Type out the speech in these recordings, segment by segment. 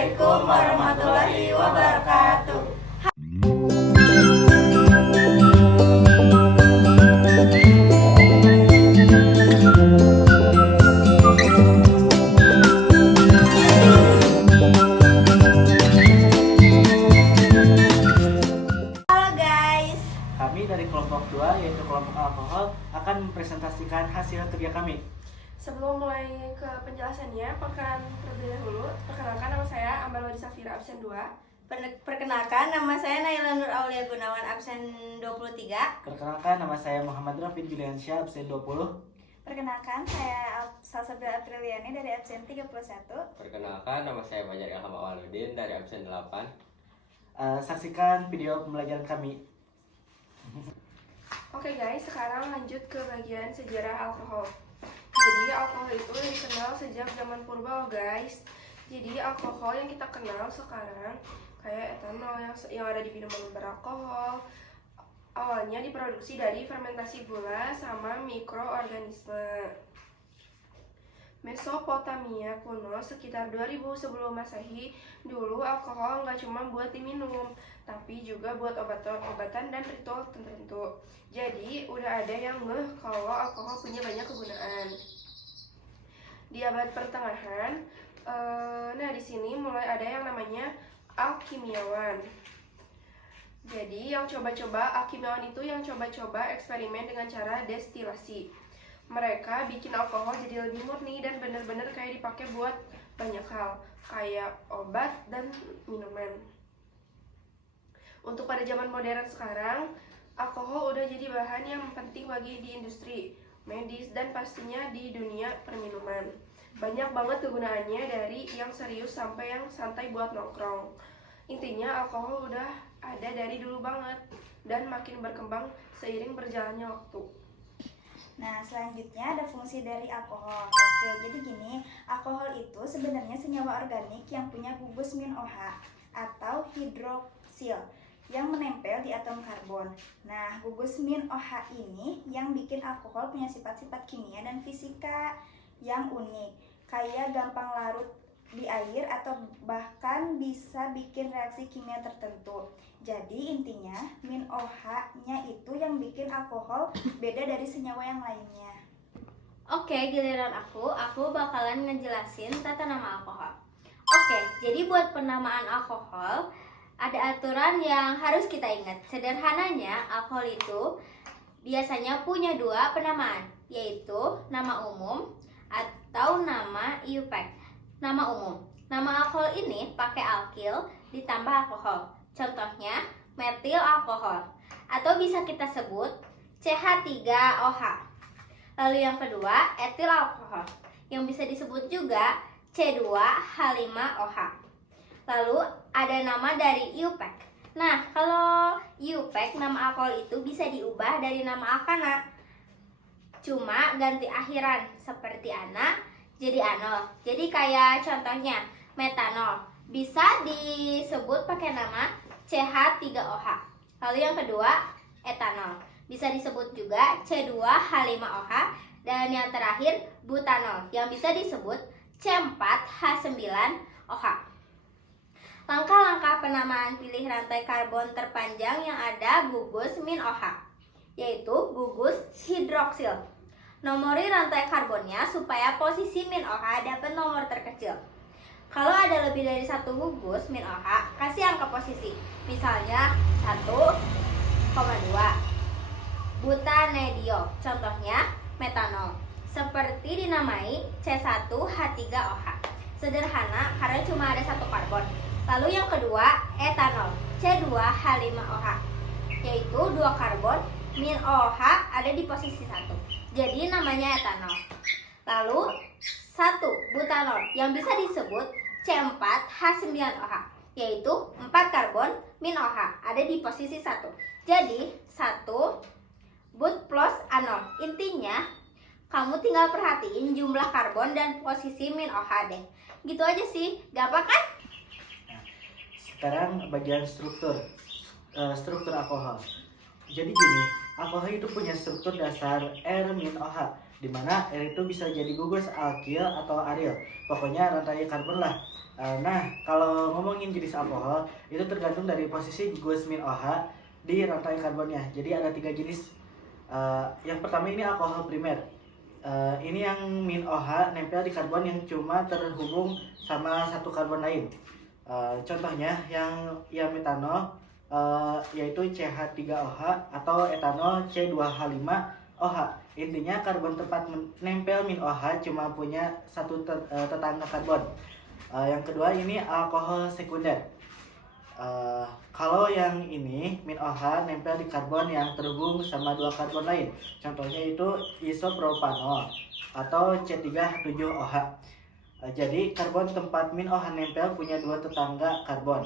Assalamualaikum warahmatullahi wabarakatuh. Halo guys, Kami dari kelompok 2 yaitu kelompok alkohol akan mempresentasikan hasil kerja kami. Sebelum mulai ke penjelasannya, perkenalan terlebih dahulu. Perkenalkan, nama saya Ambalwadi Safira, absen 2. perkenalkan nama saya Naila Nur Aulia Gunawan, absen 23. Perkenalkan, nama saya Muhammad Rafid Juliansyah, absen 20. Perkenalkan, saya Salsabila Apriliani dari absen 31. Perkenalkan, nama saya Fajar Ilham Awaludin dari absen 8. Saksikan video pembelajaran kami. Oke guys, sekarang lanjut ke bagian sejarah alkohol. Jadi alkohol itu dikenal sejak zaman purba loh guys. Jadi alkohol yang kita kenal sekarang kayak etanol yang ada di minuman beralkohol, awalnya diproduksi dari fermentasi gula sama mikroorganisme. Mesopotamia kuno sekitar 2000 sebelum Masehi, dulu alkohol nggak cuma buat diminum, tapi juga buat obatan dan ritual tertentu. Jadi udah ada yang ngeh kalau alkohol punya banyak kegunaan. Di abad pertengahan, di sini mulai ada yang namanya alkimiawan. Jadi yang alkimiawan itu yang coba-coba eksperimen dengan cara destilasi. Mereka bikin alkohol jadi lebih murni dan benar-benar kayak dipakai buat banyak hal, kayak obat dan minuman. Untuk pada zaman modern sekarang, alkohol udah jadi bahan yang penting bagi di industri, medis, dan pastinya di dunia perminuman. Banyak banget kegunaannya dari yang serius sampai yang santai buat nongkrong. Intinya alkohol udah ada dari dulu banget dan makin berkembang seiring berjalannya waktu. Nah, selanjutnya ada fungsi dari alkohol. Oke, jadi gini, alkohol itu sebenarnya senyawa organik yang punya gugus min OH atau hidroksil yang menempel di atom karbon. Nah, gugus min OH ini yang bikin alkohol punya sifat-sifat kimia dan fisika yang unik, kayak gampang larut di air atau bahkan bisa bikin reaksi kimia tertentu. Jadi intinya min OH-nya itu yang bikin alkohol beda dari senyawa yang lainnya. Oke, giliran aku bakalan ngejelasin tata nama alkohol. Oke, jadi buat penamaan alkohol ada aturan yang harus kita ingat. Sederhananya, alkohol itu biasanya punya 2 penamaan, yaitu nama umum atau nama IUPAC. Nama umum. Nama alkohol ini pakai alkil ditambah alkohol. Contohnya metil alkohol atau bisa kita sebut CH3OH. Lalu yang kedua, etil alkohol yang bisa disebut juga C2H5OH. Lalu ada nama dari IUPAC. Nah, kalau IUPAC nama alkohol itu bisa diubah dari nama alkana. Cuma ganti akhiran seperti ana jadi anol. Jadi kayak contohnya metanol bisa disebut pakai nama CH3OH. Lalu yang kedua, etanol bisa disebut juga C2H5OH. Dan yang terakhir, butanol yang bisa disebut C4H9OH. Langkah-langkah penamaan pilih rantai karbon terpanjang yang ada gugus min OH, yaitu gugus hidroksil. Nomori rantai karbonnya supaya posisi min OH dapat nomor terkecil. Kalau ada lebih dari 1 gugus min OH, kasih angka posisi. Misalnya 1,2. Butanedio, contohnya metanol, seperti dinamai C1H3OH. Sederhana karena cuma ada 1 karbon. Lalu yang kedua, etanol, C2H5OH, yaitu 2 karbon, min OH ada di posisi 1. Jadi namanya etanol. Lalu 1 butanol yang bisa disebut C4H9OH, yaitu 4 karbon min OH ada di posisi 1. Jadi 1 but plus anol. Intinya kamu tinggal perhatiin jumlah karbon dan posisi min OH deh. Gitu aja sih, gampang kan? Sekarang bagian struktur alkohol. Jadi gini, alkohol itu punya struktur dasar R-OH dimana air itu bisa jadi gugus alkil atau aril, pokoknya rantai karbon lah. Nah, kalau ngomongin jenis alkohol itu tergantung dari posisi gugus min OH di rantai karbonnya. Jadi ada 3 jenis. Yang pertama ini alkohol primer. Ini yang min OH nempel di karbon yang cuma terhubung sama satu karbon lain. Contohnya yang metanol, yaitu CH3OH atau etanol C2H5OH. Intinya karbon tempat nempel min OH cuma punya satu tetangga karbon. Yang kedua ini alkohol sekunder. Kalau yang ini min OH nempel di karbon yang terhubung sama 2 karbon lain. Contohnya itu isopropanol atau C3H7OH. Jadi karbon tempat min OH nempel punya 2 tetangga karbon.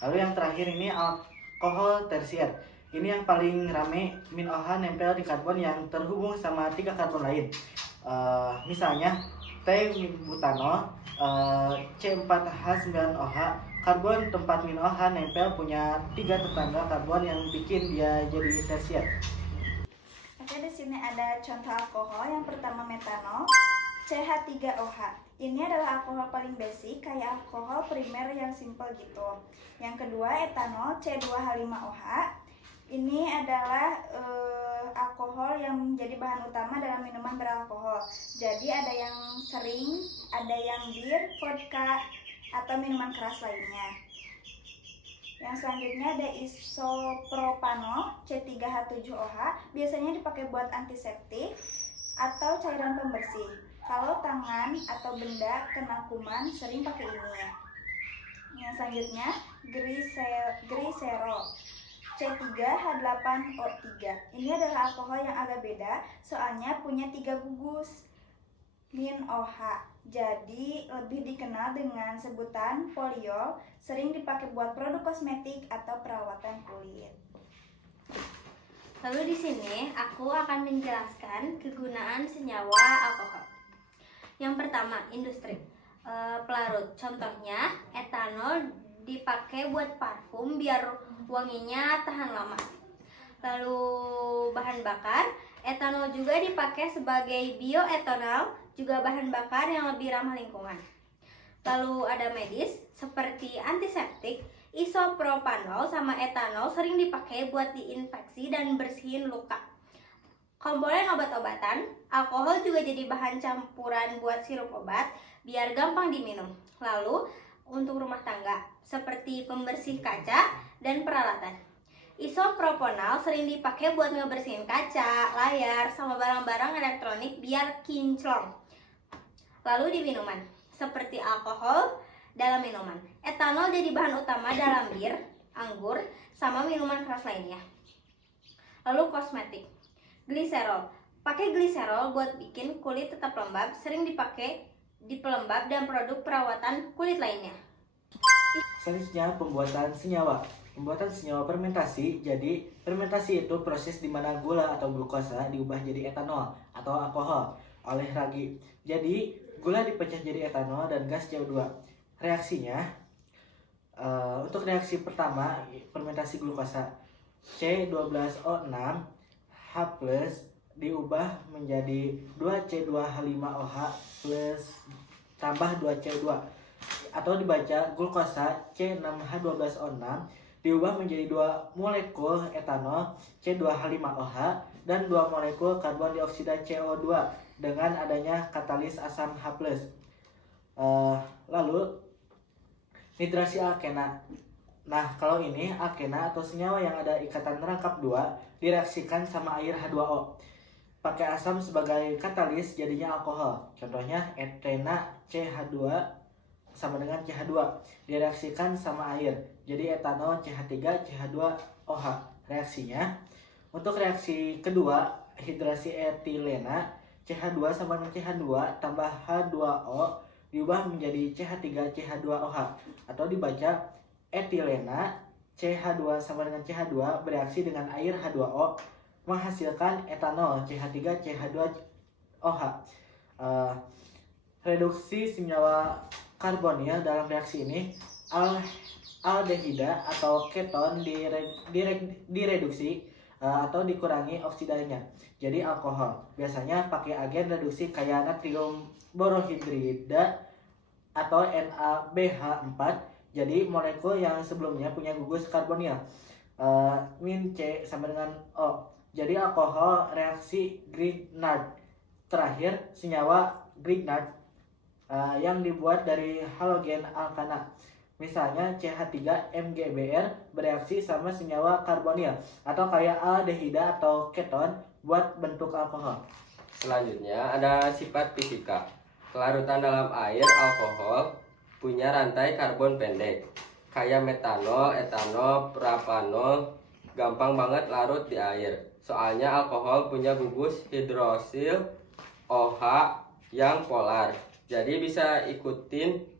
Lalu yang terakhir ini alkohol tersier. Ini yang paling rame, min OH nempel di karbon yang terhubung sama 3 karbon lain. Misalnya T-butanol, C4H9OH, karbon tempat min OH nempel punya 3 tetangga karbon yang bikin dia jadi tersier. Oke, di sini ada contoh alkohol. Yang pertama metanol, CH3OH. Ini adalah alkohol paling basic, kayak alkohol primer yang simple gitu. Yang kedua etanol, C2H5OH. Ini adalah alkohol yang menjadi bahan utama dalam minuman beralkohol. Jadi ada yang sering, ada yang bir, vodka, atau minuman keras lainnya. Yang selanjutnya ada isopropanol, C3H7OH. Biasanya dipakai buat antiseptik atau cairan pembersih. Kalau tangan atau benda kena kuman sering pakai ini. Yang selanjutnya glycerol, C3H8O3. Ini adalah alkohol yang agak beda, soalnya punya 3 gugus min OH. Jadi lebih dikenal dengan sebutan poliol, sering dipakai buat produk kosmetik atau perawatan kulit. Lalu di sini aku akan menjelaskan kegunaan senyawa alkohol. Yang pertama, industri pelarut. Contohnya, etanol dipakai buat parfum biar wanginya tahan lama. Lalu bahan bakar, etanol juga dipakai sebagai bioetanol, juga bahan bakar yang lebih ramah lingkungan. Lalu ada medis, seperti antiseptik, isopropanol sama etanol sering dipakai buat diinfeksi dan bersihin luka. Komponen obat-obatan, alkohol juga jadi bahan campuran buat sirup obat biar gampang diminum. Lalu untuk rumah tangga, seperti pembersih kaca dan peralatan. Isopropanol sering dipakai buat ngebersihin kaca, layar, sama barang-barang elektronik biar kinclong. Lalu di minuman, seperti alkohol dalam minuman. Etanol jadi bahan utama dalam bir, anggur, sama minuman keras lainnya. Lalu kosmetik. Gliserol. Pakai gliserol buat bikin kulit tetap lembab, sering dipakai di pelembab dan produk perawatan kulit lainnya. Selanjutnya pembuatan senyawa. Pembuatan senyawa fermentasi. Jadi fermentasi itu proses di mana gula atau glukosa diubah jadi etanol atau alkohol oleh ragi. Jadi gula dipecah jadi etanol dan gas CO2. Reaksinya, untuk reaksi pertama fermentasi glukosa, C12O6 H+ diubah menjadi 2C2H5OH plus tambah 2CO2, atau dibaca glukosa C6H12O6 diubah menjadi 2 molekul etanol C2H5OH dan 2 molekul karbon dioksida CO2 dengan adanya katalis asam H+. Lalu nitrasi alkena. Nah, kalau ini alkena atau senyawa yang ada ikatan rangkap 2 direaksikan sama air H2O. Pakai asam sebagai katalis jadinya alkohol. Contohnya etena CH2 sama dengan CH2 direaksikan sama air. Jadi etanol CH3 CH2OH. Reaksinya, untuk reaksi kedua hidrasi etilena, CH2 sama dengan CH2 tambah H2O diubah menjadi CH3 CH2OH, atau dibaca etilena CH2 sama dengan CH2 bereaksi dengan air H2O menghasilkan etanol CH3 CH2OH. Reduksi senyawa karbonil dalam reaksi ini, aldehida atau keton direduksi atau dikurangi oksidasinya. Jadi alkohol biasanya pakai agen reduksi kayak natrium borohidrida atau NaBH4. Jadi molekul yang sebelumnya punya gugus karbonil min C sama dengan O. Jadi alkohol reaksi Grignard. Terakhir senyawa Grignard yang dibuat dari halogen alkana. Misalnya CH3MgBr bereaksi sama senyawa karbonil atau kayak aldehida atau keton buat bentuk alkohol. Selanjutnya ada sifat fisika. Kelarutan dalam air alkohol punya rantai karbon pendek. Kayak metanol, etanol, propanol gampang banget larut di air. Soalnya alkohol punya gugus hidrosil OH yang polar. Jadi bisa ikutin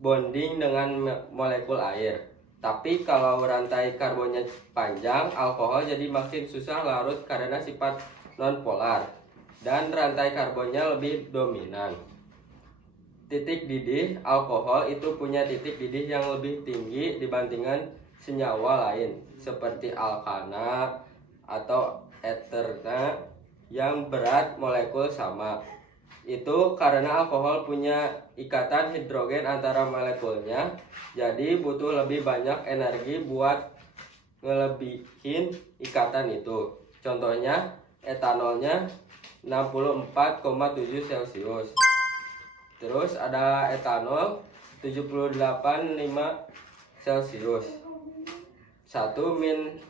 bonding dengan molekul air. Tapi kalau rantai karbonnya panjang, alkohol jadi makin susah larut karena sifat non-polar dan rantai karbonnya lebih dominan. Titik didih alkohol itu punya titik didih yang lebih tinggi dibandingkan senyawa lain seperti alkana atau eterna yang berat molekul sama. Itu karena alkohol punya ikatan hidrogen antara molekulnya, jadi butuh lebih banyak energi buat ngelebihin ikatan itu. Contohnya etanolnya 64,7 Celcius. Terus ada etanol 78,5 Celcius. 1 min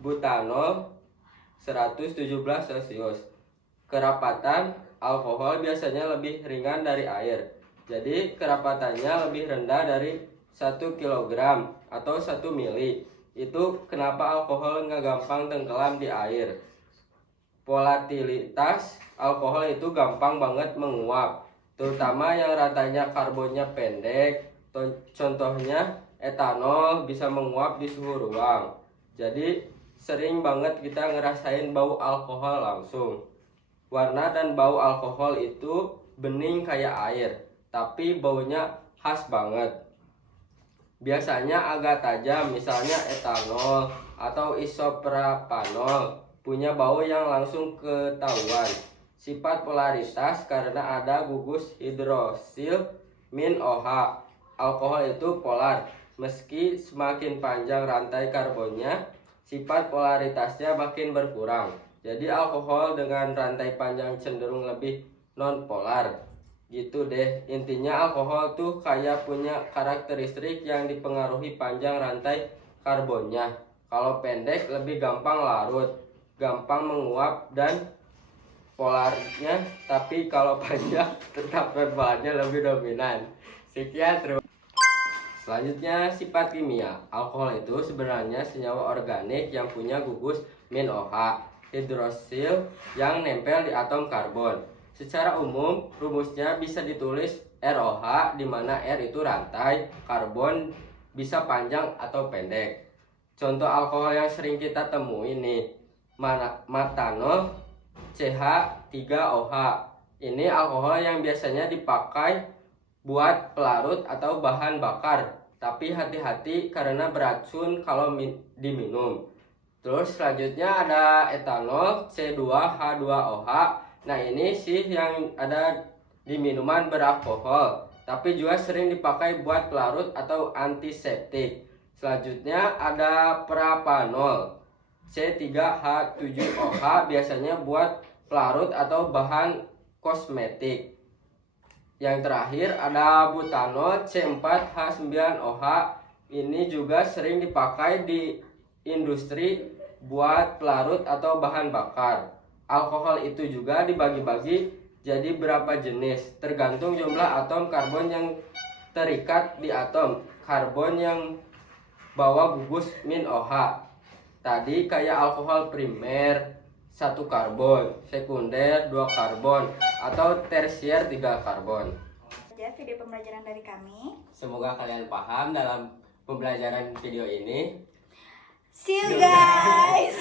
butanol 117 Celcius. Kerapatan alkohol biasanya lebih ringan dari air. Jadi kerapatannya lebih rendah dari 1 kg atau 1 mili. Itu kenapa alkohol nggak gampang tenggelam di air. Volatilitas alkohol itu gampang banget menguap, terutama yang rantainya karbonnya pendek. Contohnya etanol bisa menguap di suhu ruang. Jadi sering banget kita ngerasain bau alkohol langsung. Warna dan bau alkohol itu bening kayak air, tapi baunya khas banget. Biasanya agak tajam, misalnya etanol atau isopropanol punya bau yang langsung ketahuan. Sifat polaritas karena ada gugus hidrosil min OH. Alkohol itu polar. Meski semakin panjang rantai karbonnya, sifat polaritasnya makin berkurang. Jadi alkohol dengan rantai panjang cenderung lebih non-polar. Gitu deh. Intinya alkohol tuh kayak punya karakteristik yang dipengaruhi panjang rantai karbonnya. Kalau pendek lebih gampang larut, gampang menguap dan polarnya, tapi kalau panjang tetap non-polarnya lebih dominan. Sekian terus. Selanjutnya sifat kimia. Alkohol itu sebenarnya senyawa organik yang punya gugus min OH. Hidrosil yang nempel di atom karbon. Secara umum, rumusnya bisa ditulis ROH, di mana R itu rantai, karbon bisa panjang atau pendek. Contoh alkohol yang sering kita temui nih, metanol CH3OH. Ini alkohol yang biasanya dipakai buat pelarut atau bahan bakar. Tapi hati-hati karena beracun kalau diminum. Terus selanjutnya ada etanol C2H2OH. Nah ini sih yang ada di minuman beralkohol, tapi juga sering dipakai buat pelarut atau antiseptik. Selanjutnya ada propanol C3H7OH, biasanya buat pelarut atau bahan kosmetik. Yang terakhir ada butanol C4H9OH. Ini juga sering dipakai di industri buat pelarut atau bahan bakar. Alkohol itu juga dibagi-bagi jadi berapa jenis, tergantung jumlah atom karbon yang terikat di atom karbon yang bawa gugus min OH. Tadi kayak alkohol primer 1 karbon, sekunder 2 karbon, atau tersier 3 karbon. Saja video pembelajaran dari kami. Semoga kalian paham dalam pembelajaran video ini. See you guys.